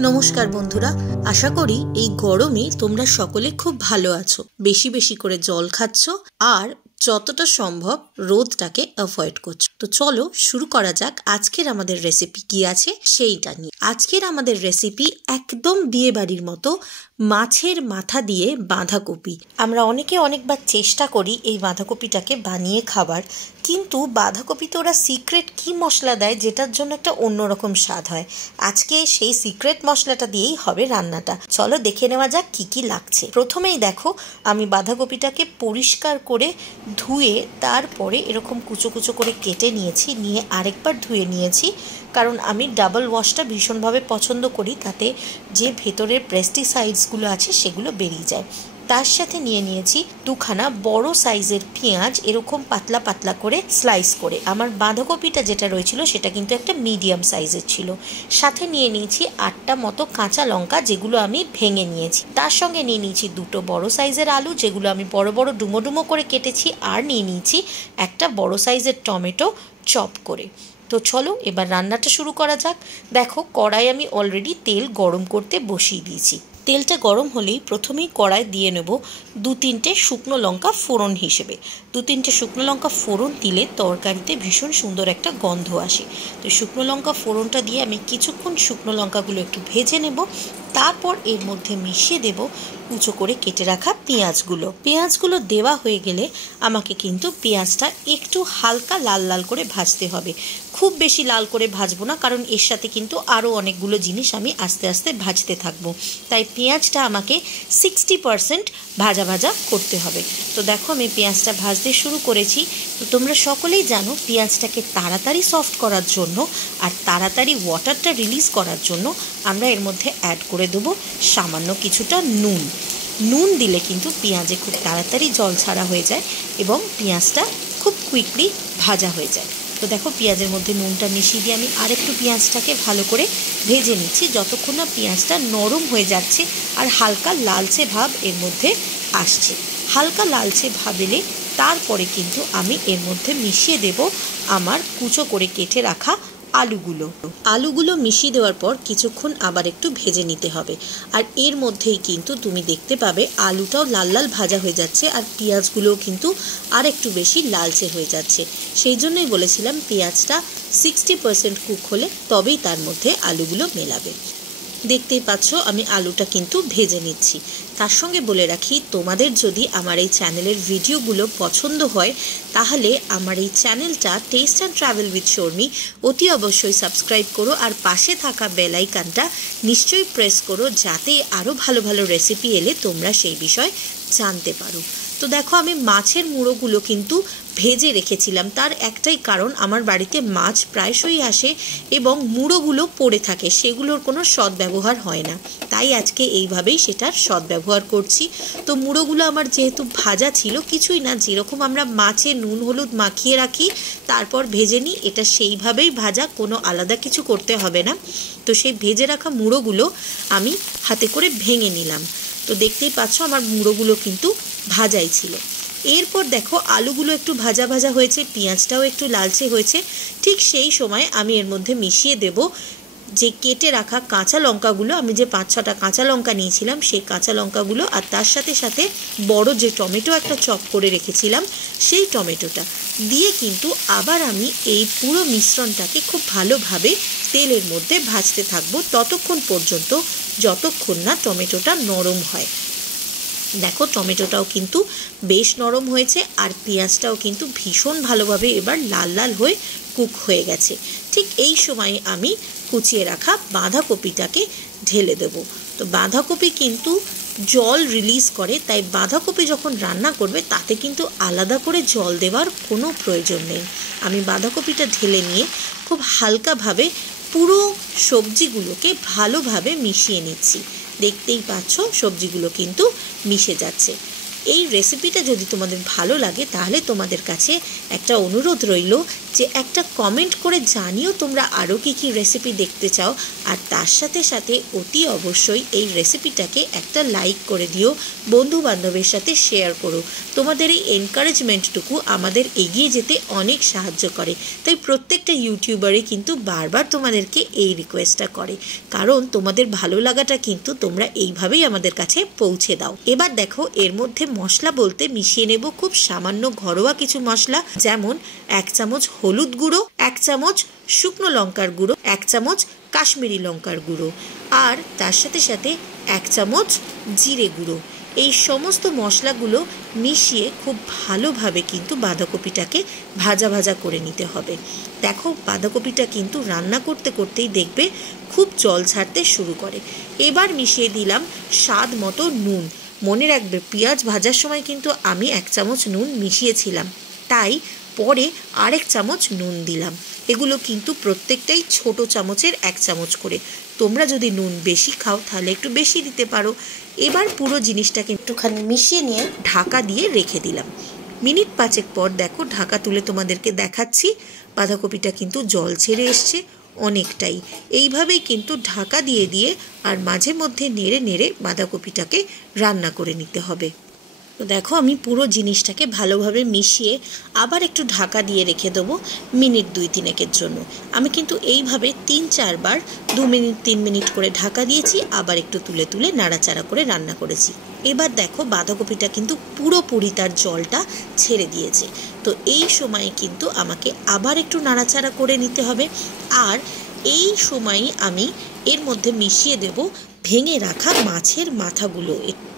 নমস্কার বন্ধুরা, আশা করি এই গরমে তোমরা সকলে খুব ভালো আছো। বেশি বেশি করে জল খাচ্ছ আর যতটা সম্ভব রোদটাকে অ্যাভয়েড করছো। তো চলো শুরু করা যাক আজকের আমাদের রেসিপি কি আছে সেইটা নিয়ে। আজকের আমাদের রেসিপি একদম বিয়ে বাড়ির মতো, মাছের মাথা দিয়ে বাঁধাকপি। আমরা অনেকে অনেকবার চেষ্টা করি এই বাঁধাকপিটাকে বানিয়ে খাবার, কিন্তু বাঁধাকপিতে ওরা সিক্রেট কি মশলা দেয় যেটার জন্য একটা অন্যরকম স্বাদ হয়। আজকে সেই সিক্রেট মশলাটা দিয়েই হবে রান্নাটা। চলো দেখে নেওয়া যাক কি কি লাগছে। প্রথমেই দেখো, আমি বাঁধাকপিটাকে পরিষ্কার করে ধুয়ে তারপরে এরকম কুচো কুচো করে কেটে নিয়েছি, নিয়ে আরেকবার ধুয়ে নিয়েছি, কারণ আমি ডাবল ওয়াশটা ভীষণভাবে পছন্দ করি, তাতে যে ভেতরের পেস্টিসাইডসগুলো আছে সেগুলো বেরিয়ে যায়। তার সাথে নিয়ে নিয়েছি দুখানা বড় সাইজের পেঁয়াজ, এরকম পাতলা পাতলা করে স্লাইস করে। আমার বাঁধাকপিটা যেটা রয়েছিল সেটা কিন্তু একটা মিডিয়াম সাইজের ছিল। সাথে নিয়ে নিয়েছি 8টা মতো কাঁচা লঙ্কা, যেগুলো আমি ভেঙে নিয়েছি। তার সঙ্গে নিয়ে নিয়েছি 2টো বড় সাইজের আলু, যেগুলো আমি বড় বড় ডুমো ডুমো করে কেটেছি। আর নিয়ে নিয়েছি একটা বড় সাইজের টমেটো চপ করে। তো চলো এবার রান্নাটা শুরু করা যাক। দেখো, কড়াই আমি অলরেডি তেল গরম করতে বসিয়ে দিয়েছি। তেলটা গরম হলেই প্রথমেই কড়াই দিয়ে নেব 2-3টে শুকনো লঙ্কা ফোড়ন হিসেবে। 2-3টে শুকনো লঙ্কা ফোড়ন দিলে তরকারিতে ভীষণ সুন্দর একটা গন্ধ আসে। তো শুকনো লঙ্কা ফোড়নটা দিয়ে আমি কিছুক্ষণ শুকনো লঙ্কাগুলো একটু ভেজে নেব। তারপর এর মধ্যে মিশিয়ে দেব কুচো করে কেটে রাখা পেঁয়াজগুলো। পেঁয়াজগুলো দেওয়া হয়ে গেলে আমাকে কিন্তু পেঁয়াজটা একটু হালকা লাল লাল করে ভাজতে হবে। খুব বেশি লাল করে ভাজবো না, কারণ এর সাথে কিন্তু আরও অনেকগুলো জিনিস আমি আস্তে আস্তে ভাজতে থাকবো। তাই পেঁয়াজটা আমাকে 60% ভাজা ভাজা করতে হবে। তো দেখো, আমি পেঁয়াজটা ভাজতে শুরু করেছি। তো তোমরা সকলেই জানো, পেঁয়াজটাকে তাড়াতাড়ি সফট করার জন্য আর তাড়াতাড়ি ওয়াটারটা রিলিজ করার জন্য আমরা এর মধ্যে অ্যাড করে দেবো সামান্য কিছুটা নুন। নুন দিলে কিন্তু পেঁয়াজে খুব তাড়াতাড়ি জল ছাড়া হয়ে যায় এবং পেঁয়াজটা খুব কুইকলি ভাজা হয়ে যায়। তো দেখো, পেঁয়াজের মধ্যে নুনটা মিশিয়ে দিয়ে আমি আরেকটু পেঁয়াজটাকে ভালো করে ভেজে নিচ্ছি, যতক্ষণ না পেঁয়াজটা নরম হয়ে যাচ্ছে আর হালকা লালচে ভাব এর মধ্যে আসছে। হালকা লালচে ভাব এলে তারপরে কিন্তু আমি এর মধ্যে মিশিয়ে দেব আমার কুচো করে কেটে রাখা আলুগুলো মিশিয়ে দেওয়ার পর কিছুক্ষণ আবার একটু ভেজে নিতে হবে। আর এর মধ্যেই কিন্তু তুমি দেখতে পাবে আলুটাও লাল লাল ভাজা হয়ে যাচ্ছে আর পেঁয়াজগুলোও কিন্তু আর একটু বেশি লালচে হয়ে যাচ্ছে। সেই জন্যই বলেছিলাম পেঁয়াজটা 60% কুক হলে তবেই তার মধ্যে আলুগুলো মেলাবে। দেখতেই পাচ্ছ আমি আলুটা কিন্তু ভেজে নিচ্ছি। তার সঙ্গে বলে রাখি, তোমাদের যদি আমার এই চ্যানেলের ভিডিওগুলো পছন্দ হয় তাহলে আমার এই চ্যানেলটা test and travel with Sharmi অতি অবশ্যই সাবস্ক্রাইব করো, আর পাশে থাকা বেল আইকনটা নিশ্চয়ই প্রেস করো, যাতে আরও ভালো ভালো রেসিপি এলে তোমরা সেই বিষয় জানতে পারো। তো দেখো, আমি মাছের মুড়োগুলো কিন্তু ভেজে রেখেছিলাম। তার একটাই কারণ, আমার বাড়িতে মাছ প্রায়শই আসে এবং মুড়োগুলো পড়ে থাকে, সেগুলোর কোনো সদ্ব্যবহার হয় না। তাই আজকে এইভাবেই সেটার সদ্ব্যবহার করছি। তো মুড়োগুলো আমার যেহেতু ভাজা ছিল, কিছুই না, যেরকম আমরা মাছে নুন হলুদ মাখিয়ে রাখি তারপর ভেজে নিই, এটা সেইভাবেই ভাজা, কোনো আলাদা কিছু করতে হবে না। তো সেই ভেজে রাখা মুড়োগুলো আমি হাতে করে ভেঙে নিলাম। তো দেখতেই পাচ্ছ আমার মুড়োগুলো কিন্তু ভাজাই ছিল। এরপর দেখো, আলুগুলো একটু ভাজা ভাজা হয়েছে, পেঁয়াজটাও একটু লালচে হয়েছে। ঠিক সেই সময় আমি এর মধ্যে মিশিয়ে দেব যে কেটে রাখা কাঁচা লঙ্কাগুলো। আমি যে 5-6টা কাঁচা লঙ্কা নিয়েছিলাম সেই কাঁচা লঙ্কাগুলো, আর তার সাথে সাথে বড় যে টমেটো একটা চপ করে রেখেছিলাম সেই টমেটোটা দিয়ে কিন্তু আবার আমি এই পুরো মিশ্রণটাকে খুব ভালোভাবে তেলের মধ্যে ভাজতে থাকবো ততক্ষণ পর্যন্ত যতক্ষণ না টমেটোটা নরম হয়। দেখো, টমেটোটাও কিন্তু বেশ নরম হয়েছে আর পেঁয়াজটাও কিন্তু ভীষণ ভালোভাবে এবার লাল লাল হয়ে কুক হয়ে গেছে। ঠিক এই সময় আমি কুচিয়ে রাখা বাঁধাকপিটাকে ঢেলে দেব। তো বাঁধাকপি কিন্তু জল রিলিজ করে, তাই বাঁধাকপি যখন রান্না করবে তাতে কিন্তু আলাদা করে জল দেওয়ার কোনো প্রয়োজন নেই। আমি বাঁধাকপিটা ঢেলে নিয়ে খুব হালকাভাবে পুরো সবজিগুলোকে ভালোভাবে মিশিয়ে নিচ্ছি। দেখতেই পাচ্ছ সবজিগুলো কিন্তু মিশে যাচ্ছে। এই রেসিপিটা যদি তোমাদের ভালো লাগে তাহলে তোমাদের কাছে একটা অনুরোধ রইল, যে একটা কমেন্ট করে জানিও তোমরা আরও কী কী রেসিপি দেখতে চাও। আর তার সাথে সাথে অতি অবশ্যই এই রেসিপিটাকে একটা লাইক করে দিও, বন্ধু বান্ধবের সাথে শেয়ার করো। তোমাদের এই এনকারেজমেন্টটুকু আমাদের এগিয়ে যেতে অনেক সাহায্য করে। তাই প্রত্যেকটা ইউটিউবারই কিন্তু বারবার তোমাদেরকে এই রিকোয়েস্টটা করে, কারণ তোমাদের ভালো লাগাটা কিন্তু তোমরা এইভাবেই আমাদের কাছে পৌঁছে দাও। এবার দেখো এর মধ্যে মশলা বলতে মিশিয়ে নেব খুব সামান্য ঘরোয়া কিছু মশলা, যেমন 1 চামচ হলুদ গুঁড়ো, 1 চামচ শুকনো লঙ্কার গুঁড়ো, 1 চামচ কাশ্মীরি লঙ্কার গুঁড়ো, আর তার সাথে সাথে 1 চামচ জিরে গুঁড়ো। এই সমস্ত মশলাগুলো মিশিয়ে খুব ভালোভাবে কিন্তু বাঁধাকপিটাকে ভাজা ভাজা করে নিতে হবে। দেখো বাঁধাকপিটা কিন্তু রান্না করতে করতেই দেখবে খুব জল ছাড়তে শুরু করে। এবার মিশিয়ে দিলাম স্বাদ মতো নুন। মনে রাখবে পেঁয়াজ ভাজার সময় কিন্তু আমি 1 চামচ নুন মিশিয়েছিলাম, তাই পরে আরেক চামচ নুন দিলাম। এগুলো কিন্তু প্রত্যেকটাই ছোট চামচের 1 চামচ করে। তোমরা যদি নুন বেশি খাও তাহলে একটু বেশি দিতে পারো। এবার পুরো জিনিসটাকে একটুখানি মিশিয়ে নিয়ে ঢাকা দিয়ে রেখে দিলাম। মিনিট 5 পর দেখো ঢাকা তুলে তোমাদেরকে দেখাচ্ছি, বাঁধাকপিটা কিন্তু জল ছেড়ে এসছে অনেকটাই। এইভাবেই কিন্তু ঢাকা দিয়ে দিয়ে আর মাঝে মধ্যে নেড়ে নেড়ে বাঁধাকপিটাকে রান্না করে নিতে হবে। তো দেখো আমি পুরো জিনিসটাকে ভালোভাবে মিশিয়ে আবার একটু ঢাকা দিয়ে রেখে দেবো মিনিট 2-3 জন্য। আমি কিন্তু এইভাবে 3-4 বার 2 মিনিট 3 মিনিট করে ঢাকা দিয়েছি, আবার একটু তুলে তুলে নাড়াচাড়া করে রান্না করেছি। এবার দেখো বাঁধাকপিটা কিন্তু পুরোপুরি তার জলটা ছেড়ে দিয়েছে। তো এই সময়ে কিন্তু আমাকে আবার একটু নাড়াচাড়া করে নিতে হবে। আর এই সময়ই আমি এর মধ্যে মিশিয়ে দেব ভেঙে রাখা মাছের মাথাগুলো।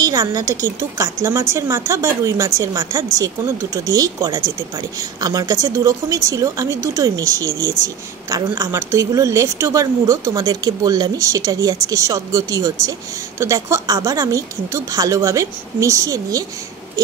এই রান্নাটা কিন্তু কাতলা মাছের মাথা বা রুই মাছের মাথা যে কোনো দুটো দিয়েই করা যেতে পারে। আমার কাছে 2 রকমই ছিল, আমি দুটোই মিশিয়ে দিয়েছি, কারণ আমার তো এগুলো লেফট ওভার মুড়ো, তোমাদেরকে বললামই, সেটারই আজকে সদ্গতি হচ্ছে। তো দেখো আবার আমি কিন্তু ভালোভাবে মিশিয়ে নিয়ে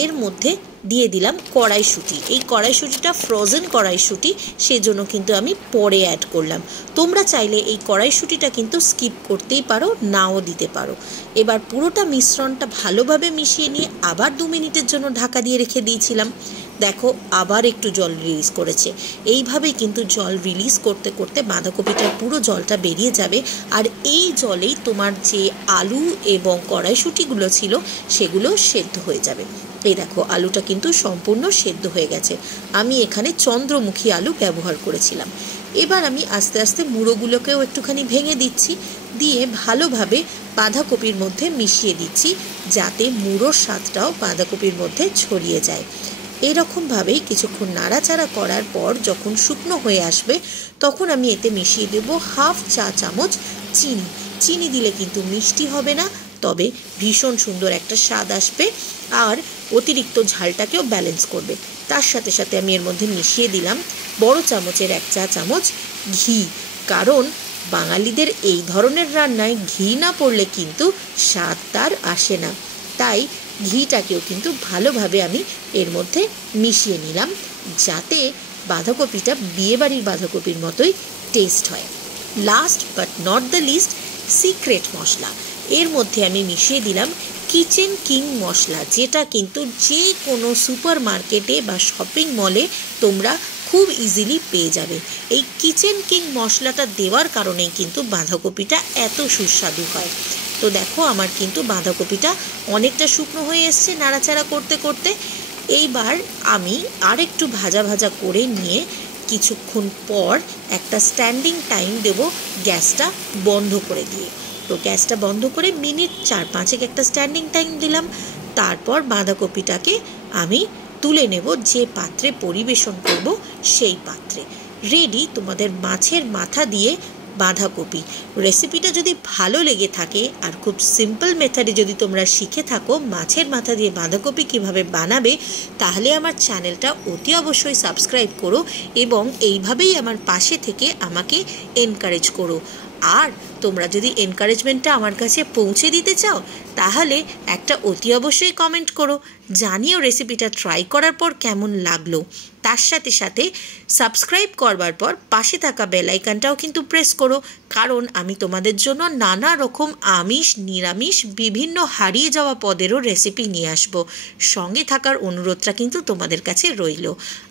এর মধ্যে দিয়ে দিলাম কড়াইশুঁটি। এই কড়াইশুঁটিটা ফ্রোজেন কড়াইশুঁটি, সেজন্য কিন্তু আমি পরে অ্যাড করলাম। তোমরা চাইলে এই কড়াইশুঁটিটা কিন্তু স্কিপ করতেই পারো, নাও দিতে পারো। এবার পুরোটা মিশ্রণটা ভালোভাবে মিশিয়ে নিয়ে আবার 2 মিনিটের জন্য ঢাকা দিয়ে রেখে দিয়েছিলাম। দেখো আবার একটু জল রিলিজ করেছে। এইভাবেই কিন্তু জল রিলিজ করতে করতে বাঁধাকপিটার পুরো জলটা বেরিয়ে যাবে। আর এই জলেই তোমার যে আলু এবং কড়াইশুঁটিগুলো ছিল সেগুলো সেদ্ধ হয়ে যাবে। এই দেখো আলুটা কিন্তু সম্পূর্ণ সেদ্ধ হয়ে গেছে। আমি এখানে চন্দ্রমুখী আলু ব্যবহার করেছিলাম। এবার আমি আস্তে আস্তে মুড়োগুলোকেও একটুখানি ভেঙে দিচ্ছি, দিয়ে ভালোভাবে বাঁধাকপির মধ্যে মিশিয়ে দিচ্ছি, যাতে মুড়োর স্বাদটাও বাঁধাকপির মধ্যে ছড়িয়ে যায়। এইরকমভাবেই কিছুক্ষণ নাড়াচাড়া করার পর যখন শুকনো হয়ে আসবে তখন আমি এতে মিশিয়ে দেবো 1/2 চা চামচ চিনি। চিনি দিলে কিন্তু মিষ্টি হবে না, তবে ভীষণ সুন্দর একটা স্বাদ আসবে আর অতিরিক্ত ঝালটাকেও ব্যালেন্স করবে। তার সাথে সাথে আমি এর মধ্যে মিশিয়ে দিলাম বড় চামচের 1 চা চামচ ঘি, কারণ বাঙালিদের এই ধরনের রান্নায় ঘি না পড়লে কিন্তু স্বাদ তার আসে না। তাই ঘিটাকেও কিন্তু ভালোভাবে আমি এর মধ্যে মিশিয়ে নিলাম, যাতে বাঁধাকপিটা বিয়েবাড়ির বাঁধাকপির মতোই টেস্ট হয়। Last but not the least, secret মশলা। এর মধ্যে আমি মিশিয়ে দিলাম কিচেন কিং মশলা, যেটা কিন্তু যে কোনো সুপার মার্কেটে বা শপিং মলে তোমরা খুব ইজিলি পেয়ে যাবে। এই কিচেন কিং মশলাটা দেওয়ার কারণেই কিন্তু বাঁধাকপিটা এত সুস্বাদু হয়। তো দেখো আমার কিন্তু বাঁধাকপিটা অনেকটা শুকনো হয়ে এসছে নাড়াচাড়া করতে করতে। এইবার আমি আরেকটু ভাজা ভাজা করে নিয়ে কিছুক্ষণ পর একটা স্ট্যান্ডিং টাইম দেব গ্যাসটা বন্ধ করে দিয়ে। তো গ্যাসটা বন্ধ করে মিনিট 4-5 একটা স্ট্যান্ডিং টাইম দিলাম। তারপর বাঁধাকপিটাকে আমি তুলে নেব, যে পাত্রে পরিবেশন করব সেই পাত্রে। রেডি তোমাদের মাছের মাথা দিয়ে বাঁধাকপি। রেসিপিটা যদি ভালো লেগে থাকে আর খুব সিম্পল মেথডে যদি তোমরা শিখে থাকো মাছের মাথা দিয়ে বাঁধাকপি কিভাবে বানাবে, তাহলে আমার চ্যানেলটা অতি অবশ্যই সাবস্ক্রাইব করো এবং এইভাবেই আমার পাশে থেকে আমাকে এনকারেজ করো। আর তোমরা যদি এনকারেজমেন্টটা আমার কাছে পৌঁছে দিতে চাও তাহলে একটা অতি অবশ্যই কমেন্ট করো, জানিও রেসিপিটা ট্রাই করার পর কেমন লাগলো। তার সাথে সাথে সাবস্ক্রাইব করবার পর পাশে থাকা বেল আইকনটাও কিন্তু প্রেস করো, কারণ আমি তোমাদের জন্য নানা রকম আমিষ নিরামিষ বিভিন্ন হারিয়ে যাওয়া পদেরও রেসিপি নিয়ে আসবো। সঙ্গে থাকার অনুরোধটা কিন্তু তোমাদের কাছে রইল।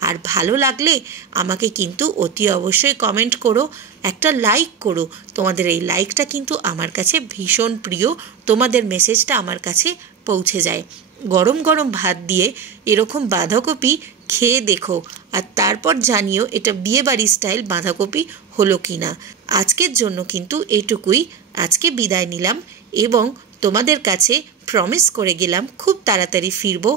আর ভালো লাগলে আমাকে কিন্তু অতি অবশ্যই কমেন্ট করো, একটা লাইক করো। তোমাদের এই লাইকটা কিন্তু আমার কাছে ভীষণ প্রিয়, তোমাদের মেসেজটা আমার কাছে পৌঁছে যায়। গরম গরম ভাত দিয়ে এরকম বাঁধাকপি খেয়ে দেখো, আর তারপর জানিও এটা বিয়েবাড়ি স্টাইল বাঁধাকপি হলো কি না। আজকের জন্য কিন্তু এটুকুই। আজকে বিদায় নিলাম এবং তোমাদের কাছে প্রমিস করে গেলাম খুব তাড়াতাড়ি ফিরবো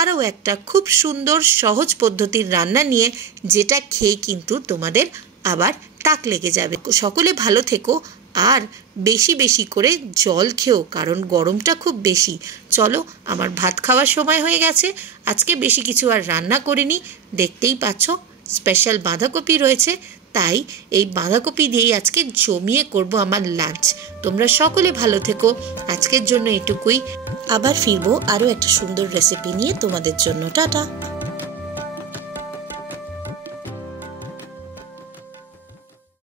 আরও একটা খুব সুন্দর সহজ পদ্ধতির রান্না নিয়ে, যেটা খেয়ে কিন্তু তোমাদের আবার তাক লেগে যাবে। সকলে ভালো থেকো আর বেশি বেশি করে জল খেও, কারণ গরমটা খুব বেশি। চলো, আমার ভাত খাওয়ার সময় হয়ে গেছে। আজকে বেশি কিছু আর রান্না করিনি, দেখতেই পাচ্ছ স্পেশাল বাঁধাকপি রয়েছে, তাই এই বাঁধাকপি দিয়েই আজকে জমিয়ে করব আমার লাঞ্চ। তোমরা সকলে ভালো থেকো, আজকের জন্য এটুকুই। আবার ফিরবো আরও একটা সুন্দর রেসিপি নিয়ে তোমাদের জন্য। টাটা।